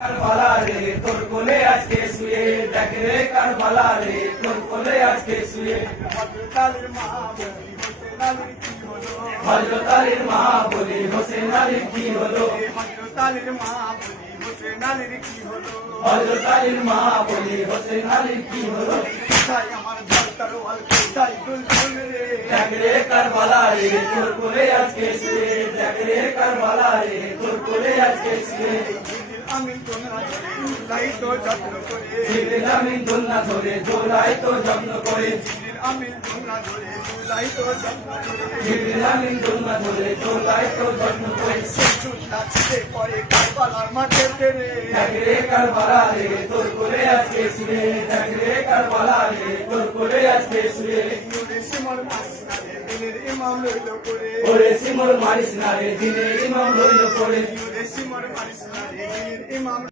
কারবালা রে তোর কোলে আজকে শুয়ে দেখ রে কারবালা রে তোর কোলে আজকে শুয়ে হযরত আলীর মা বলি হোসেন আলীর কি হলো হযরত আলীর মা বলি হোসেন আলীর কি হলো দেখ রে কারবালা রে তোর কোলে আজকে শুয়ে দেখ রে কারবালা রে তোর কোলে আজকে শুয়ে জিবরিল আমিন দুলনা ধরে দোলাই তো যত্ন করে জিবরিল আমিন দুলনা ধরে দোলাই তো যত্ন করে কারবালার মাঠে দেখ রে কারবালা রে তোর কোলে আজকে শুয়ে দেখ রে কারবালা রে তোর কোলে আজকে শুয়ে ইমাম লইল করে ওরে সিমর মারিস না রে দিনের ইমাম রইল পড়ে সিমর মারিস না রে ইমাম